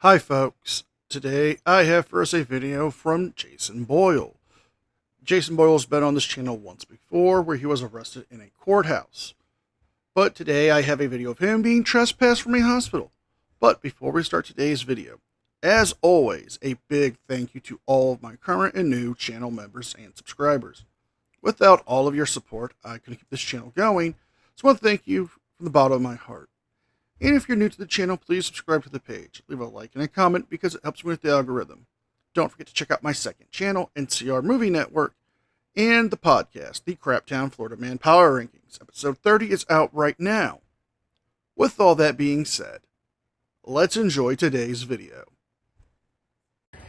Hi folks, today I have for us a video from Jason Boyle. Jason Boyle has been on this channel once before where he was arrested in a courthouse. But today I have a video of him being trespassed from a hospital. But before we start today's video, as always, a big thank you to all of my current and new channel members and subscribers. Without all of your support, I couldn't keep this channel going, so I want to thank you from the bottom of my heart. And if you're new to the channel, please subscribe to the page. Leave a like and a comment because it helps me with the algorithm. Don't forget to check out my second channel, NCR Movie Network, and the podcast, the Craptown Florida Man Power Rankings. Episode 30 is out right now. With all that being said, let's enjoy today's video.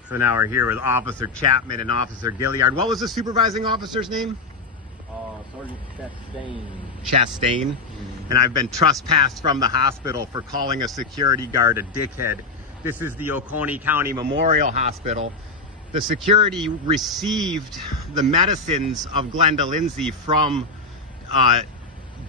So now we're here with Officer Chapman and Officer Gilliard. What was the supervising officer's name? Sergeant Chastain. Chastain. And I've been trespassed from the hospital for calling a security guard a dickhead. This is the Oconee County Memorial Hospital. The security received the medicines of Glenda Lindsay from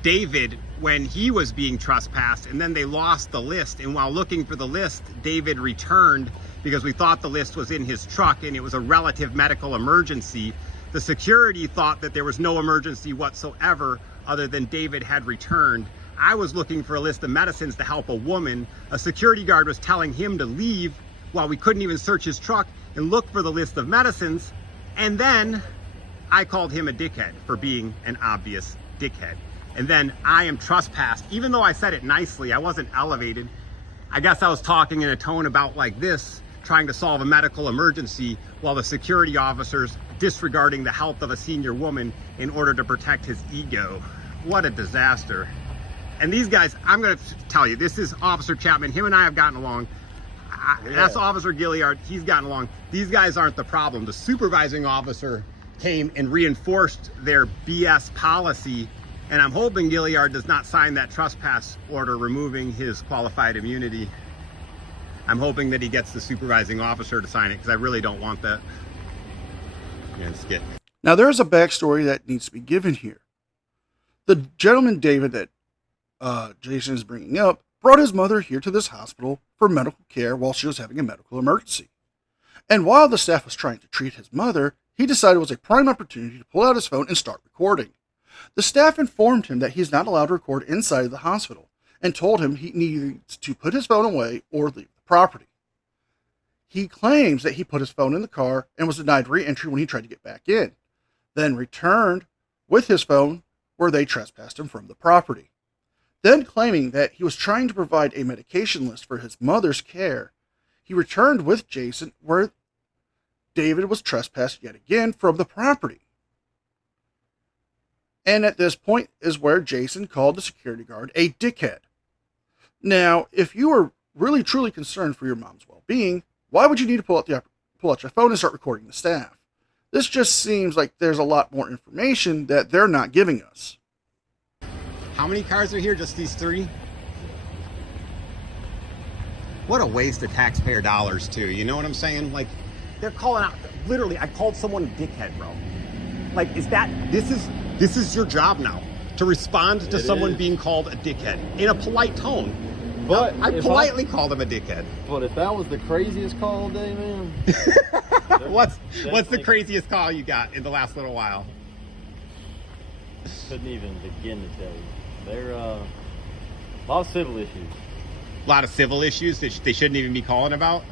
David when he was being trespassed, and then they lost the list. And while looking for the list, David returned because we thought the list was in his truck and it was a relative medical emergency. The security thought that there was no emergency whatsoever other than David had returned. I was looking for a list of medicines to help a woman. A security guard was telling him to leave while we couldn't even search his truck and look for the list of medicines. And then I called him a dickhead for being an obvious dickhead. And then I am trespassed. Even though I said it nicely, I wasn't elevated. I guess I was talking in a tone about like this, trying to solve a medical emergency while the security officers disregarding the health of a senior woman in order to protect his ego. What a disaster. And these guys, I'm going to tell you, this is Officer Chapman. Him and I have gotten along. That's Officer Gilliard. He's gotten along. These guys aren't the problem. The supervising officer came and reinforced their BS policy. And I'm hoping Gilliard does not sign that trespass order removing his qualified immunity. I'm hoping that he gets the supervising officer to sign it because I really don't want that. Yeah, it's good. Now there is a backstory that needs to be given here. The gentleman David that Jason is bringing up brought his mother here to this hospital for medical care while she was having a medical emergency. And while the staff was trying to treat his mother, he decided it was a prime opportunity to pull out his phone and start recording. The staff informed him that he is not allowed to record inside of the hospital and told him he needs to put his phone away or leave the property. He claims that he put his phone in the car and was denied re-entry when he tried to get back in, then returned with his phone where they trespassed him from the property. Then claiming that he was trying to provide a medication list for his mother's care, he returned with Jason where David was trespassed yet again from the property. And at this point is where Jason called the security guard a dickhead. Now, if you were really truly concerned for your mom's well-being, why would you need to pull out your phone and start recording the staff? This just seems like there's a lot more information that they're not giving us. How many cars are here? Just these three? What a waste of taxpayer dollars too. You know what I'm saying? Like, they're calling out, literally, I called someone a dickhead, bro. Like, this is your job now, to respond to someone being called a dickhead in a polite tone. But I politely called him a dickhead. But if that was the craziest call of the day, man. What's the craziest call you got in the last little while? Couldn't even begin to tell you. They're a lot of civil issues. A lot of civil issues that they shouldn't even be calling about?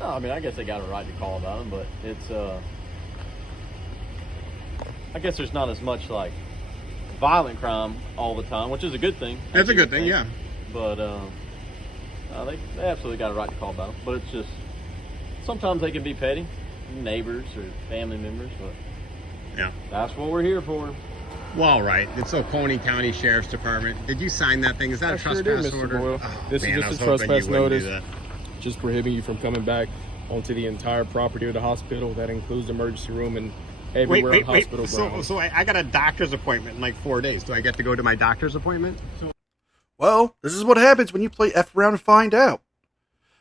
No, I mean, I guess they got a right to call about them, but it's, I guess there's not as much, like, violent crime all the time, which is a good thing. That's a good thing, yeah. But, they absolutely got a right to call about them. But it's just, sometimes they can be petty, neighbors or family members, but yeah, that's what we're here for. Well, all right. It's Oconee County Sheriff's Department. Did you sign that thing? Is that a trespass order? Oh, this is just a trespass notice, just prohibiting you from coming back onto the entire property of the hospital. That includes the emergency room and everywhere on hospital grounds. So I got a doctor's appointment in like 4 days. Do I get to go to my doctor's appointment? Well, this is what happens when you play F around and find out.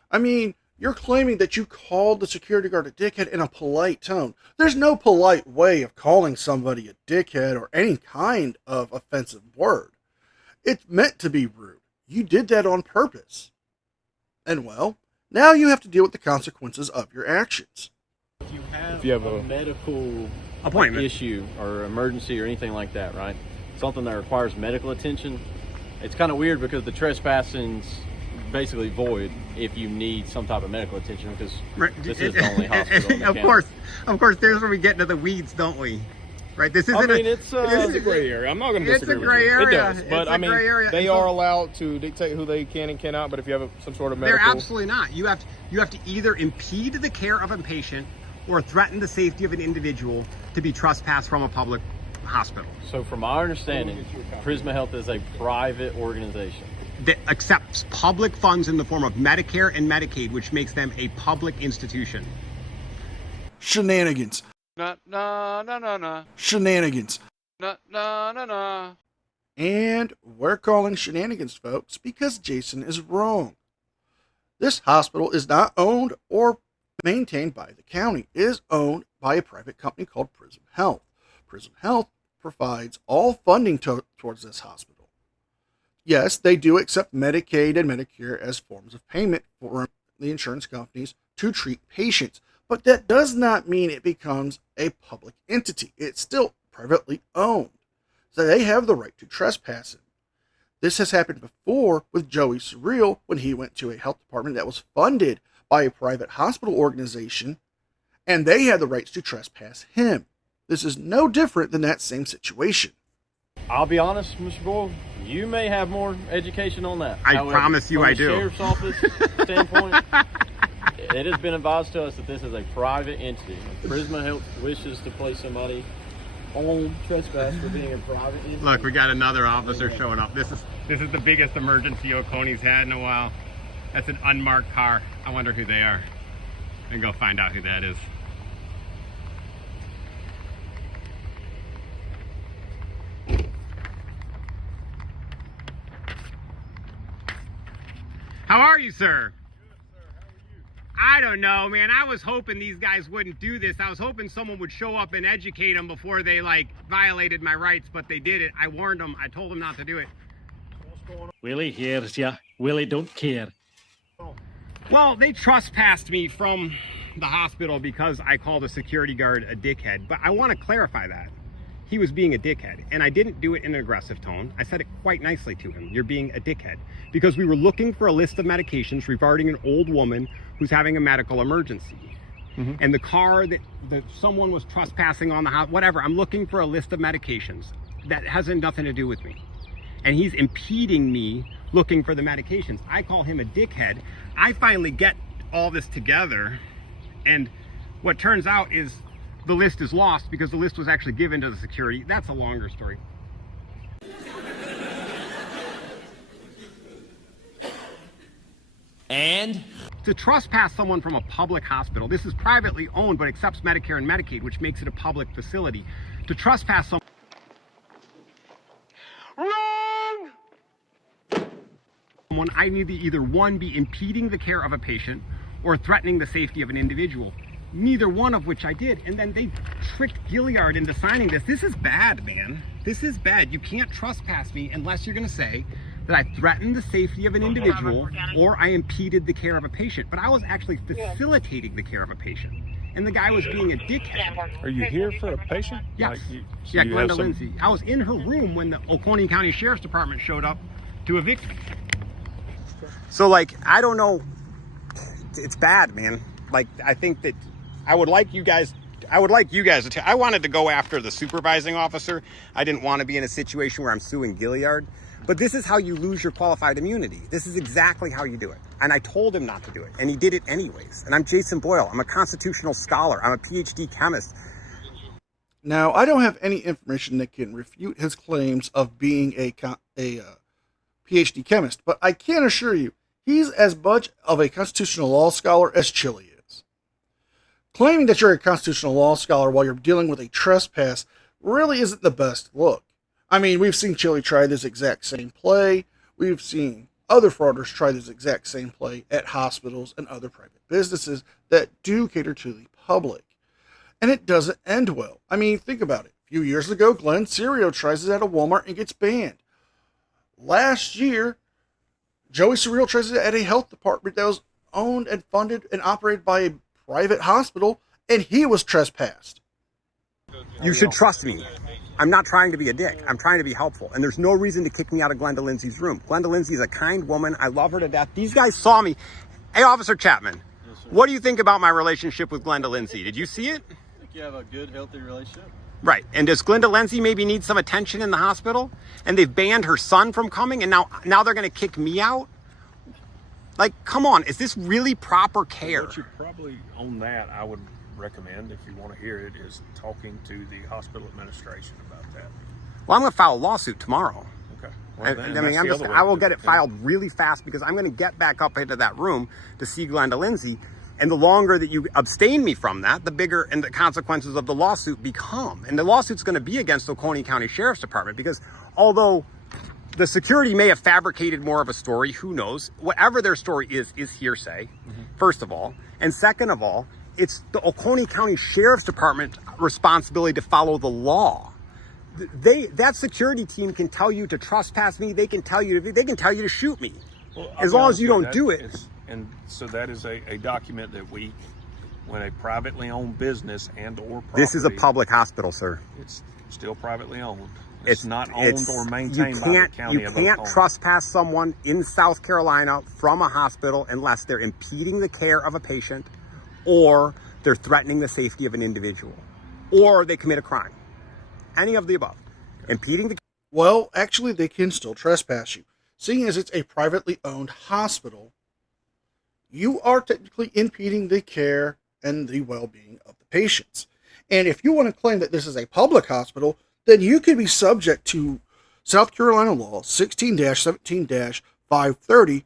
I mean, you're claiming that you called the security guard a dickhead in a polite tone. There's no polite way of calling somebody a dickhead or any kind of offensive word. It's meant to be rude. You did that on purpose. And well, Now you have to deal with the consequences of your actions. If you have a medical appointment issue or emergency or anything like that, right? Something that requires medical attention, it's kind of weird because the trespassing's basically void if you need some type of medical attention, because this is the only hospital in the county. Of course, there's where we get into the weeds, don't we? Right? This isn't. It's a gray area. I'm not going to disagree with you. It's a gray area. It does, but they are allowed to dictate who they can and cannot. But if you have some sort of medical, they're absolutely not. You have to either impede the care of a patient or threaten the safety of an individual to be trespassed from a public hospital. So, from our understanding, Prisma Health is a private organization that accepts public funds in the form of Medicare and Medicaid, which makes them a public institution. Shenanigans. No. Shenanigans. No. And we're calling shenanigans, folks, because Jason is wrong. This hospital is not owned or maintained by the county. It is owned by a private company called Prism Health. Prism Health provides all funding towards this hospital. Yes, they do accept Medicaid and Medicare as forms of payment for the insurance companies to treat patients, but that does not mean it becomes a public entity. It's still privately owned, so they have the right to trespass him. This has happened before with Joey Surreal when he went to a health department that was funded by a private hospital organization, and they had the rights to trespass him. This is no different than that same situation. I'll be honest, Mr. Boyle, you may have more education on that. However, promise you I do. From the sheriff's office standpoint, it has been advised to us that this is a private entity. If Prisma Health wishes to place somebody on trespass for being a private entity. Look, we got another officer showing up. This is the biggest emergency Oconee had in a while. That's an unmarked car. I wonder who they are. And go find out who that is. How are you, sir? I don't know, man. I was hoping these guys wouldn't do this. I was hoping someone would show up and educate them before they violated my rights, but they did it. I warned them. I told them not to do it. Willie hears ya. Willie don't care. Well, they trespassed me from the hospital because I called a security guard a dickhead, but I want to clarify that. He was being a dickhead, and I didn't do it in an aggressive tone. I said it quite nicely to him. You're being a dickhead. Because we were looking for a list of medications regarding an old woman who's having a medical emergency. Mm-hmm. And the car that someone was trespassing on the house, whatever, I'm looking for a list of medications. That has nothing to do with me. And he's impeding me looking for the medications. I call him a dickhead. I finally get all this together, and what turns out is the list is lost because the list was actually given to the security. That's a longer story. And? To trespass someone from a public hospital, this is privately owned but accepts Medicare and Medicaid, which makes it a public facility. To trespass someone, I need to either one, be impeding the care of a patient or threatening the safety of an individual. Neither one of which I did. And then they tricked Gilliard into signing this. This is bad, man. This is bad. You can't trespass me unless you're going to say that I threatened the safety of an individual or I impeded the care of a patient. But I was actually facilitating the care of a patient. And the guy was being a dickhead. Are you here for a patient? Yes. Yeah, Glenda Lindsay. I was in her room when the Oconee County Sheriff's Department showed up to evict me. So, I don't know. It's bad, man. I think that I would like you guys to I wanted to go after the supervising officer. I didn't want to be in a situation where I'm suing Gilliard. But this is how you lose your qualified immunity. This is exactly how you do it. And I told him not to do it, and he did it anyways. And I'm Jason Boyle. I'm a constitutional scholar. I'm a PhD chemist. Now, I don't have any information that can refute his claims of being a PhD chemist, but I can assure you, he's as much of a constitutional law scholar as Chili is. Claiming that you're a constitutional law scholar while you're dealing with a trespass really isn't the best look. I mean, we've seen Chili try this exact same play. We've seen other fraudsters try this exact same play at hospitals and other private businesses that do cater to the public. And it doesn't end well. I mean, think about it. A few years ago, Glenn Serio tries it at a Walmart and gets banned. Last year, Joey Surreal tries it at a health department that was owned and funded and operated by a private hospital, and he was trespassed. You should trust me. I'm not trying to be a dick. I'm trying to be helpful. And there's no reason to kick me out of Glenda Lindsay's room. Glenda Lindsay is a kind woman. I love her to death. These guys saw me. Hey, Officer Chapman, what do you think about my relationship with Glenda Lindsay? Did you see it? I think you have a good, healthy relationship. Right. And does Glenda Lindsay maybe need some attention in the hospital? And they've banned her son from coming, and now they're going to kick me out? Like, come on. Is this really proper care? What you probably, on that, I would recommend, if you want to hear it, is talking to the hospital administration about that. Well, I'm going to file a lawsuit tomorrow. Okay. I will get it filed really fast because I'm going to get back up into that room to see Glenda Lindsay. And the longer that you abstain me from that, the bigger and the consequences of the lawsuit become. And the lawsuit's going to be against the Oconee County Sheriff's Department because although the security may have fabricated more of a story, who knows? Whatever their story is hearsay, first of all. And second of all, it's the Oconee County Sheriff's Department responsibility to follow the law. That security team can tell you to trespass me. They can tell you to shoot me, well, as long as you don't do it. And so that is a document that when a privately owned business and or property, this is a public hospital, sir. It's still privately owned. It's not owned or maintained by the county of Oconee. You can't trespass someone in South Carolina from a hospital unless they're impeding the care of a patient, or they're threatening the safety of an individual, or they commit a crime. Any of the above. Impeding the... Well, actually, they can still trespass you. Seeing as it's a privately owned hospital, you are technically impeding the care and the well-being of the patients. And if you want to claim that this is a public hospital, then you could be subject to South Carolina law 16-17-530,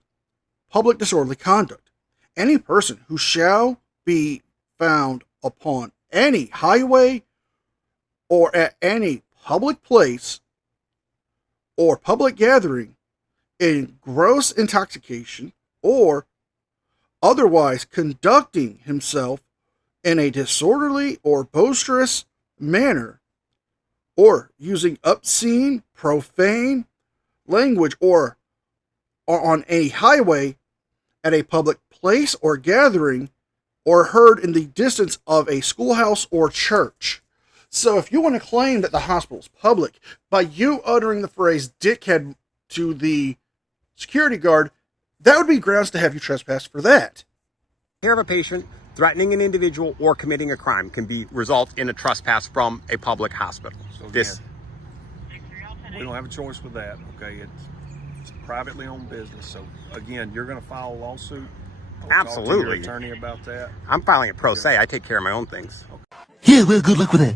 public disorderly conduct. Any person who shall be found upon any highway or at any public place or public gathering in gross intoxication or otherwise conducting himself in a disorderly or boisterous manner, or using obscene, profane language, or on a highway at a public place or gathering, or heard in the distance of a schoolhouse or church. So if you want to claim that the hospital is public by you uttering the phrase dickhead to the security guard, that would be grounds to have you trespassed for that. Care of a patient, threatening an individual, or committing a crime can result in a trespass from a public hospital. So we don't have a choice with that, okay? It's a privately owned business. So again, you're going to file a lawsuit. Absolutely. Talk to your attorney about that. I'm filing it pro se. I take care of my own things. Okay. Yeah, well, good luck with that.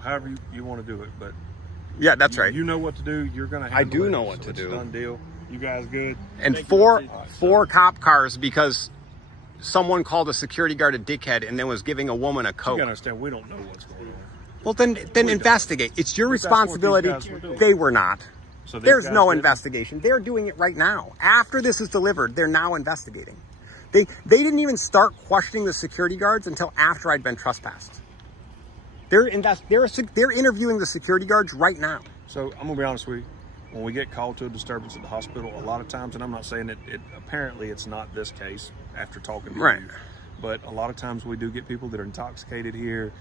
However you want to do it, but yeah, that's right. You know what to do. You're going to handle I it. do know what So to it's do. a done deal. You guys good? And four cop cars because someone called a security guard a dickhead and then was giving a woman a You coke. gotta understand, we don't know what's going on. Well, then investigate. It's your But that's what these responsibility. guys were doing. They were not. So these There's guys no didn't- investigation. They're doing it right now. After this is delivered, they're now investigating. They didn't even start questioning the security guards until after I'd been trespassed. They're interviewing the security guards right now. So I'm gonna be honest with you. When we get called to a disturbance at the hospital, a lot of times, and I'm not saying it apparently it's not this case after talking to Right. you, but a lot of times we do get people that are intoxicated here.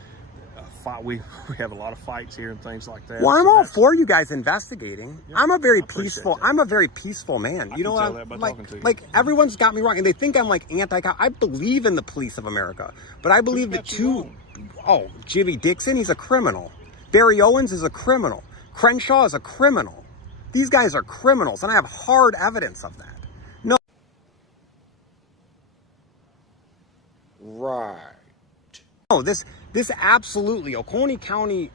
We have a lot of fights here and things like that. Well, I'm So all that's- for you guys investigating. Yeah, I'm a very I appreciate peaceful. that. I'm a very peaceful man. I You know can what? tell that by talking to you. Like everyone's got me wrong, and they think I'm like anti-cop. I believe in the police of America, but I believe the got you two. wrong? Oh, Jimmy Dixon, he's a criminal. Barry Owens is a criminal. Crenshaw is a criminal. These guys are criminals, and I have hard evidence of that. No. Right. No, this absolutely, Oconee County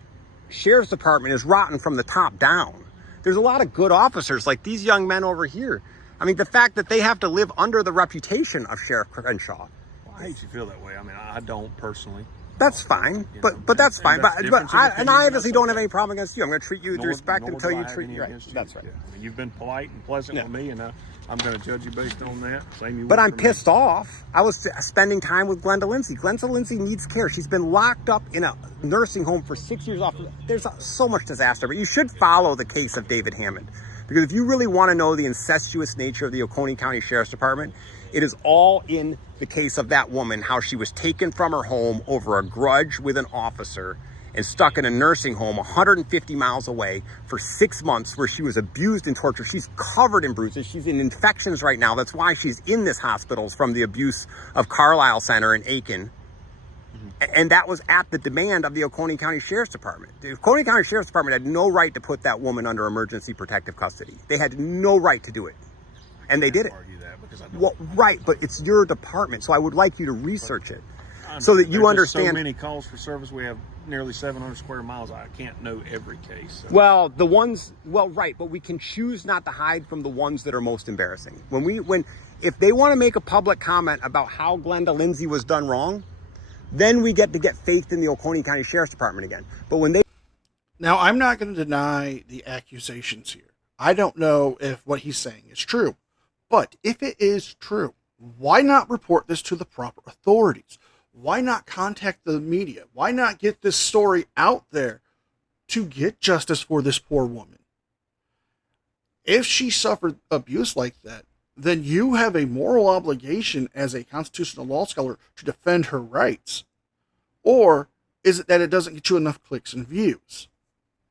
Sheriff's Department is rotten from the top down. There's a lot of good officers like these young men over here. I mean, the fact that they have to live under the reputation of Sheriff Crenshaw. Well, I hate you feel that way. I mean, I don't personally. That's fine, You know, but that's and fine. that's But difference in I opinion, obviously that's don't have okay. any problem against you. I'm going to treat you with respect nor until do you I have treat any me right. against you. That's right. Yeah. I mean, you've been polite and pleasant Yeah. with me, and I'm going to judge you based on that. Same you. But would I'm for me. pissed off. I was spending time with Glenda Lindsay. Glenda Lindsay needs care. She's been locked up in a nursing home for 6 years off. There's so much disaster. But you should follow the case of David Hammond. Because if you really want to know the incestuous nature of the Oconee County Sheriff's Department, It is all in the case of that woman, how she was taken from her home over a grudge with an officer and stuck in a nursing home 150 miles away for 6 months, where she was abused and tortured. She's covered in bruises. She's in infections right now. That's why she's in this hospital, from the abuse of Carlisle Center in Aiken. And that was at the demand of the Oconee County Sheriff's Department. The Oconee County Sheriff's Department had no right to put that woman under emergency protective custody. They had no right to do it. And they did it. Well, right, but it's your department, so I would like you to research it so that you understand. So many calls for service. We have nearly 700 square miles. I can't know every case. So. Well, right, but we can choose not to hide from the ones that are most embarrassing. If they want to make a public comment about how Glenda Lindsay was done wrong, then we get faith in the Oconee County Sheriff's Department again. But when they... Now, I'm not going to deny the accusations here. I don't know if what he's saying is true. But if it is true, why not report this to the proper authorities? Why not contact the media? Why not get this story out there to get justice for this poor woman? If she suffered abuse like that, then you have a moral obligation as a constitutional law scholar to defend her rights. Or is it that it doesn't get you enough clicks and views?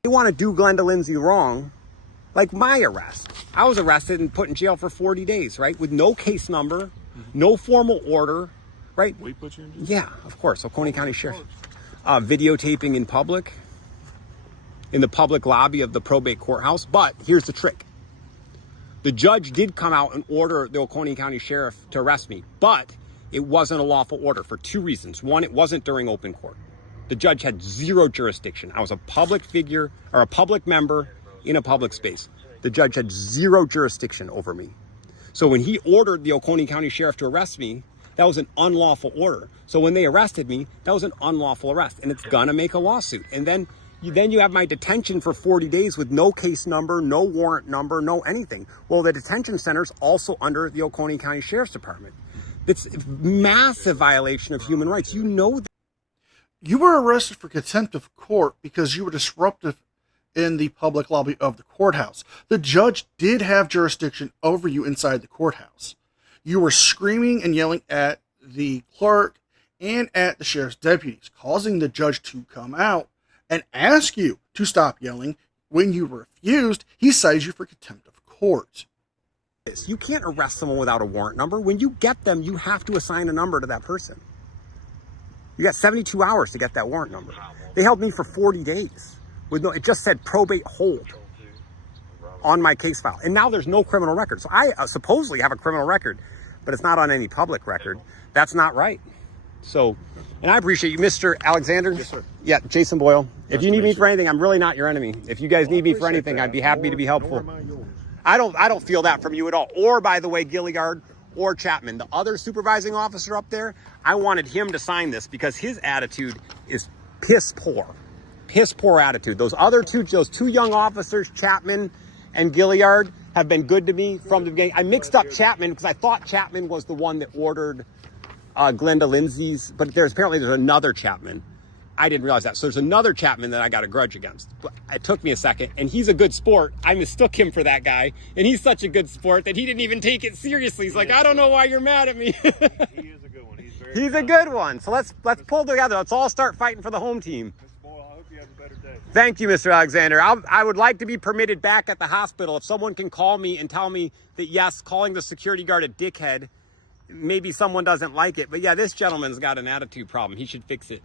They want to do Glenda Lindsay wrong. Like my arrest. I was arrested and put in jail for 40 days, right? With no case number, no formal order, right? We put you in jail? Yeah, of course. Oconee County Sheriff. Videotaping in public, in the public lobby of the probate courthouse. But here's the trick. The judge did come out and order the Oconee County Sheriff to arrest me, but it wasn't a lawful order for 2 reasons. One, it wasn't during open court. The judge had zero jurisdiction. I was a public figure or a public member in a public space. The judge had zero jurisdiction over me. So when he ordered the Oconee County Sheriff to arrest me, that was an unlawful order. So when they arrested me, that was an unlawful arrest, and it's gonna make a lawsuit. And then you have my detention for 40 days with no case number, no warrant number, no anything. Well, the detention center's also under the Oconee County Sheriff's Department. It's a massive violation of human rights. You know that. You were arrested for contempt of court because you were disruptive in the public lobby of the courthouse. The judge did have jurisdiction over you inside the courthouse. You were screaming and yelling at the clerk and at the sheriff's deputies, causing the judge to come out and ask you to stop yelling. When you refused, he cited you for contempt of court. You can't arrest someone without a warrant number. When you get them, you have to assign a number to that person. You got 72 hours to get that warrant number. They held me for 40 days. It just said probate hold on my case file. And now there's no criminal record. So I supposedly have a criminal record, but it's not on any public record. That's not right. So, and I appreciate you, Mr. Alexander. Yes, sir. Yeah, Jason Boyle. If you need me sir. for anything, I'm really not your enemy. If you guys need me for anything, I'd be happy to be helpful. I don't feel that from you at all. Or, by the way, Gilliard or Chapman, the other supervising officer up there, I wanted him to sign this because his attitude is piss poor. Piss poor attitude. Those two young officers, Chapman and Gilliard, have been good to me from the beginning. I mixed up Chapman because I thought Chapman was the one that ordered Glenda Lindsay's, but there's another Chapman. I didn't realize that. So there's another Chapman that I got a grudge against. But it took me a second, and he's a good sport. I mistook him for that guy, and he's such a good sport that he didn't even take it seriously. He's like, I don't know why you're mad at me. He is a good one. He's a good one. So let's pull together. Let's all start fighting for the home team. Mr. Boyle, I hope you have a better day. Thank you, Mr. Alexander. I would like to be permitted back at the hospital. If someone can call me and tell me that, yes, calling the security guard a dickhead, maybe someone doesn't like it. But yeah, this gentleman's got an attitude problem. He should fix it.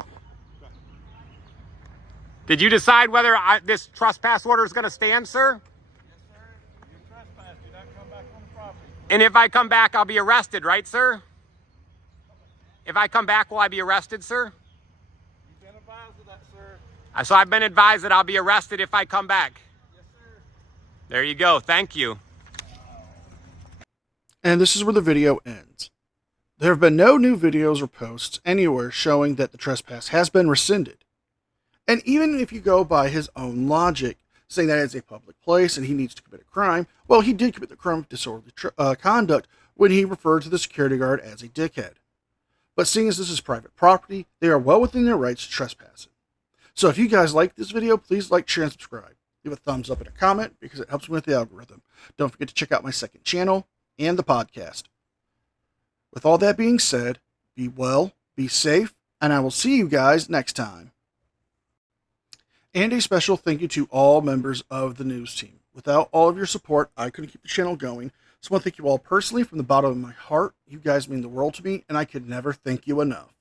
Did you decide whether this trespass order is going to stand, sir? Yes, sir. You trespass. Do not come back on the property. And if I come back, I'll be arrested, right, sir? If I come back, will I be arrested, sir? You've been advised of that, sir. So I've been advised that I'll be arrested if I come back. Yes, sir. There you go. Thank you. And this is where the video ends. There have been no new videos or posts anywhere showing that the trespass has been rescinded. And even if you go by his own logic, saying that it's a public place and he needs to commit a crime, well, he did commit the crime of disorderly conduct when he referred to the security guard as a dickhead. But seeing as this is private property, they are well within their rights to trespass it. So if you guys like this video, please like, share, and subscribe. Leave a thumbs up and a comment because it helps me with the algorithm. Don't forget to check out my second channel and the podcast. With all that being said, be well, be safe, and I will see you guys next time. And a special thank you to all members of the news team. Without all of your support, I couldn't keep the channel going. So I want to thank you all personally from the bottom of my heart. You guys mean the world to me, and I could never thank you enough.